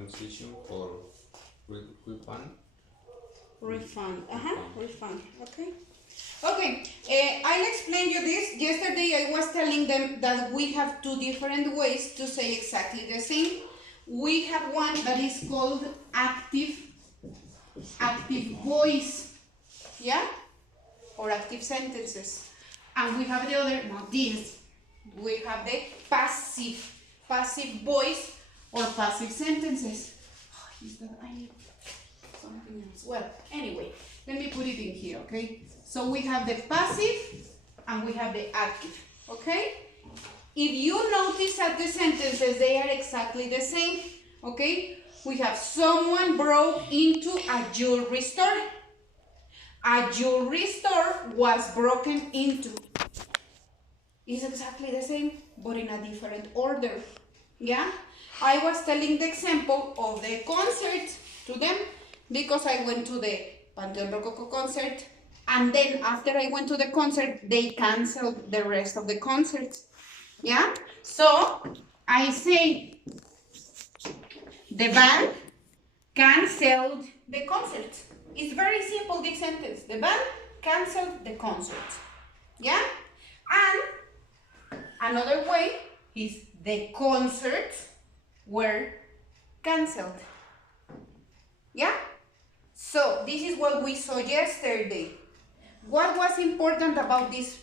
pronunciation for refund. Refund. Refund. Okay. Okay. I'll explain you this. Yesterday I was telling them that we have two different ways to say exactly the same. We have one that is called active voice, yeah, or active sentences, and we have the other, not this. We have the passive voice or passive sentences. Oh, is that I need something else? Well, anyway, let me put it in here, okay? So we have the passive and we have the active, okay? If you notice that the sentences, they are exactly the same, okay? We have someone broke into a jewelry store. A jewelry store was broken into. It's exactly the same, but in a different order, yeah? I was telling the example of the concert to them because I went to the Panteon Rococo concert, and then after I went to the concert, they canceled the rest of the concert, yeah? So I say the band canceled the concert. It's very simple, this sentence. The band canceled the concert, yeah? And another way is the concerts were canceled, yeah? So this is what we saw yesterday. What was important about this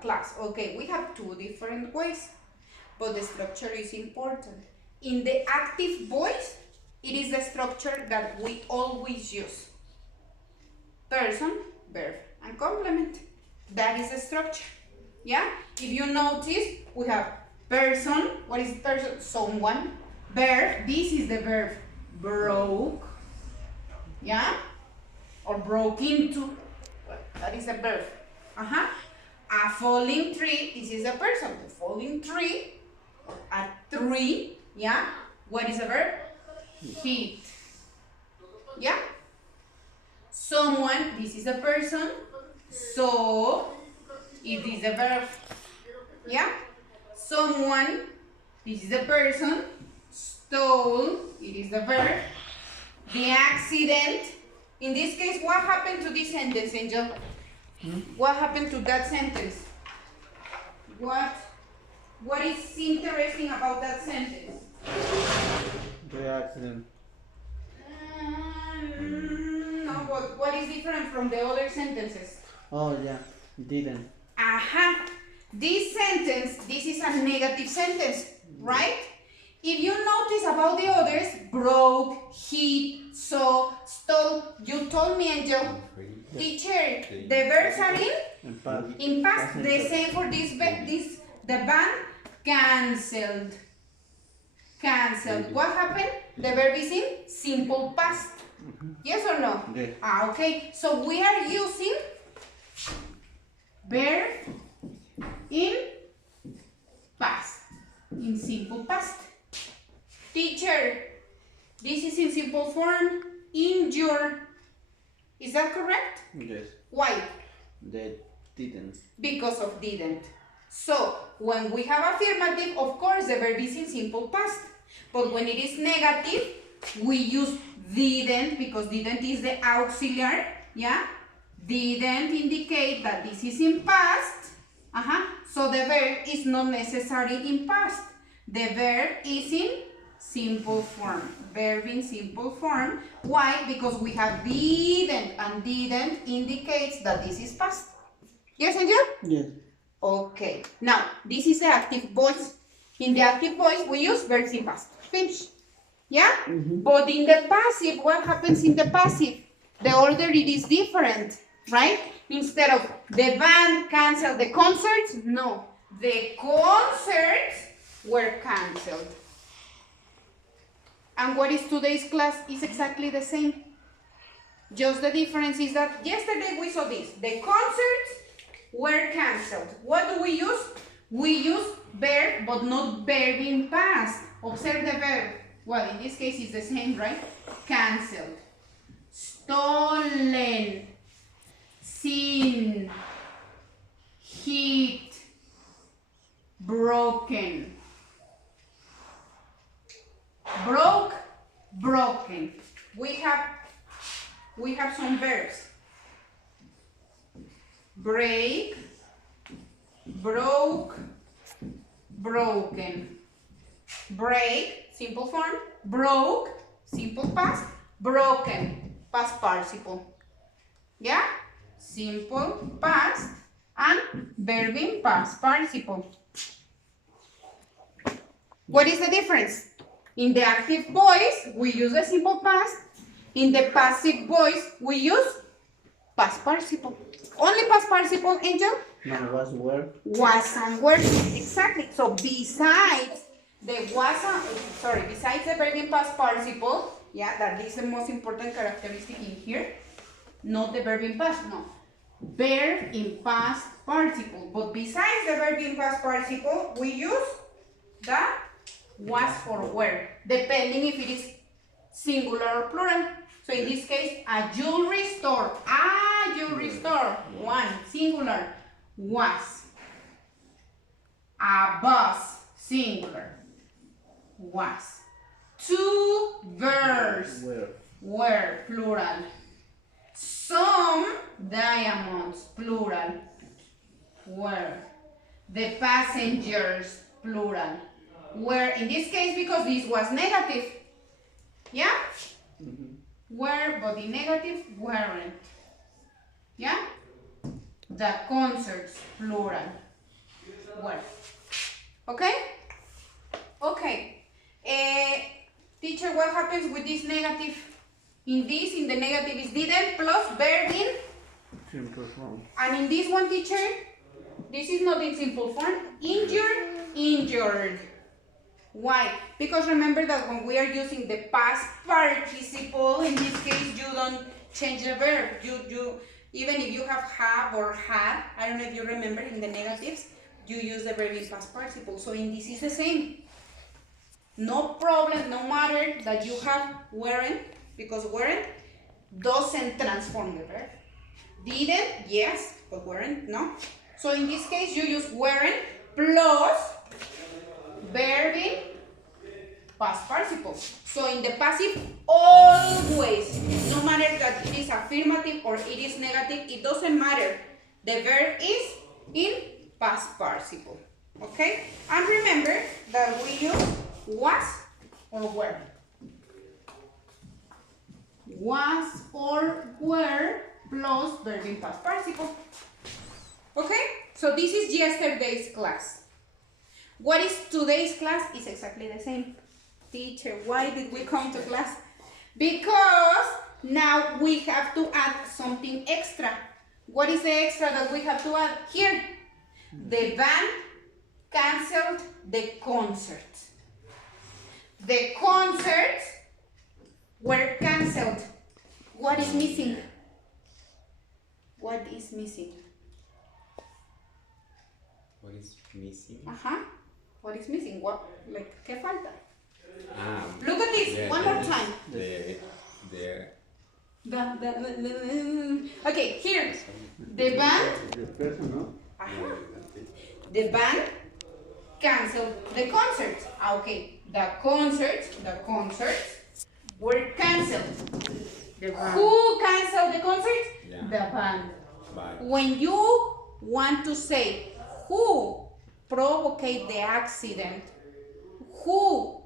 class? Okay, we have two different ways, but the structure is important. In the active voice, it is the structure that we always use. Person, verb, and complement. That is the structure, yeah? If you notice, we have person. What is person? Someone. Verb, this is the verb. Broke, yeah? Or broke into. Well, that is the verb. A falling tree, this is a person. A falling tree, a tree, yeah? What is the verb? Hit, yeah? Someone, this is a person. So, it is a verb, yeah? Someone, this is a person. Stole, it is the verb. The accident, in this case, what happened to this sentence, Angel? What happened to that sentence? What is interesting about that sentence? The accident. No, but what is different from the other sentences? Oh yeah, didn't. This sentence, this is a negative sentence, right? If you notice about the others, broke, hit, saw, stole, you told me, Angel, teacher, the verbs are in past. The same for this, the band canceled. What happened? The verb is in simple past. Yes or no? Yes. Okay. So we are using verb in past, in simple past. Teacher, this is in simple form. Injure. Is that correct? Yes. Why? They didn't. Because of didn't. So when we have affirmative, of course the verb is in simple past. But when it is negative, we use didn't because didn't is the auxiliary, yeah? Didn't indicate that this is in past. So the verb is not necessarily in past. The verb is in simple form. Verb in simple form. Why? Because we have didn't, and didn't indicates that this is past. Yes, Angel? Yes. Okay. Now, this is the active voice. In the active voice, we use verbs in past. Finish. Yeah? But in the passive, what happens in the passive? The order, it is different, right? Instead of the band canceled the concerts, no. The concerts were canceled. And what is today's class is exactly the same. Just the difference is that yesterday we saw this. The concerts were canceled. What do we use? We use verb, but not verb in past. Observe the verb. Well, in this case, it's the same, right? Canceled. Stolen. Seen. Hit. Broken. broke, broken. We have some verbs. Break, broke, broken. Break, simple form. Broke, simple past. Broken, past participle. Yeah? Simple past and verb in past participle. What is the difference? In the active voice, we use the simple past. In the passive voice, we use past participle. Only past participle, Angel? No, was where? Was and were. Exactly. So besides the besides the verb in past participle, yeah, that is the most important characteristic in here. Not the verb in past, no. Verb in past participle. But besides the verb in past participle, we use the was or were, depending if it is singular or plural. So in this case, a jewelry store. A jewelry store. One, singular, was. A bus, singular, was. Two girls were, plural. Some diamonds, plural, were. The passengers, plural, were. In this case, because this was negative. Yeah? Were, but the negative, weren't. Yeah? The concerts, plural, were. Okay? Okay. Teacher, what happens with this negative? In the negative is didn't plus verb in Simple form. And in this one, teacher, this is not in simple form. Injured, injured. Why? Because remember that when we are using the past participle, in this case, you don't change the verb. You even if you have or had, I don't know if you remember in the negatives, you use the verb in past participle. So in this is the same. No problem, no matter that you have weren't, because weren't doesn't transform the verb. Didn't, yes, but weren't, no. So in this case, you use weren't plus verb in past participle. So in the passive, always, no matter that it is affirmative or it is negative, it doesn't matter. The verb is in past participle. Okay? And remember that we use was or were. Was or were plus verb in past participle. Okay? So this is yesterday's class. What is today's class? Is exactly the same. Teacher, why did we come to class? Because now we have to add something extra. What is the extra that we have to add here? The band canceled the concert. The concerts were cancelled. What is missing? What is missing? What is missing? What is missing? What, like, ¿qué falta? Look at this, Yeah, one more time. Okay, here. The band. The person, no? The band canceled the concert. Okay, the concerts were cancelled. Who canceled the concert? Yeah. The band. Bye. When you want to say who provoked the accident, who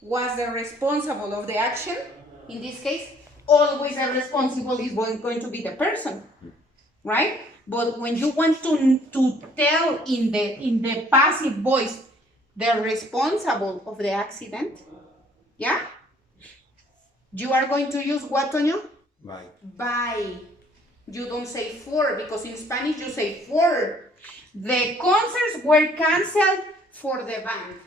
was the responsible of the action, in this case, always the responsible is going to be the person, right? But when you want to tell in the passive voice the responsible of the accident, yeah, you are going to use what, Toño? Bye. By. You don't say for, because in Spanish you say for. The concerts were cancelled for the band.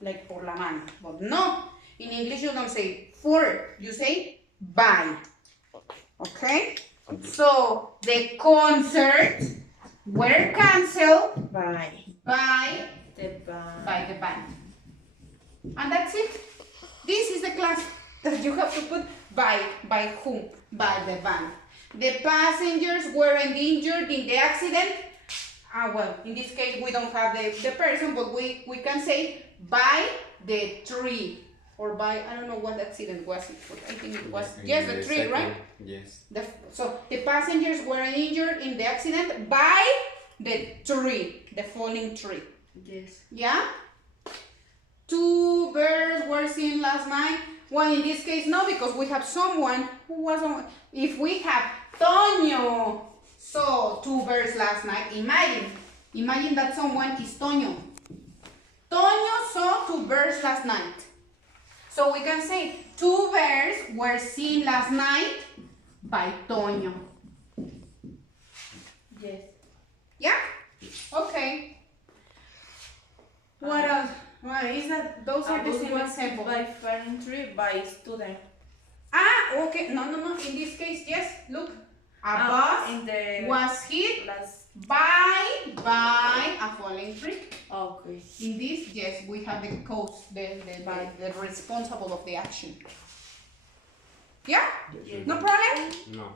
Like por la mano. But no, in English you don't say for, you say by. Okay? So the concerts were cancelled By the band. And that's it. This is the class that you have to put by whom? By the band. The passengers weren't injured in the accident. Well, in this case we don't have the person, but we can say by the tree. or by, I don't know what accident was it, but I think it was, Yeah, yes, in the tree, second, right? Yes. So the passengers were injured in the accident by the tree, the falling tree. Yes. Yeah? 2 birds were seen last night. Well, in this case, no, because we have someone who was on. If we have Toño saw 2 birds last night, imagine that someone is Toño. Toño saw 2 birds last night. So we can say 2 birds were seen last night by Toño. Yes. Yeah? Okay. What else? What is that? Those are the Bus same was example. by infantry by student. Ah, okay. No. In this case, yes. Look, a bus In the was hit last. by a falling tree. Okay. In this, yes, we have the cause, the responsible of the action. Yeah? Yes. No problem? No.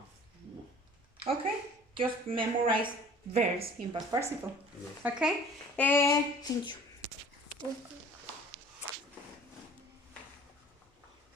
Okay. Just memorize verbs in past participle. Yes. Okay? Thank you. Okay.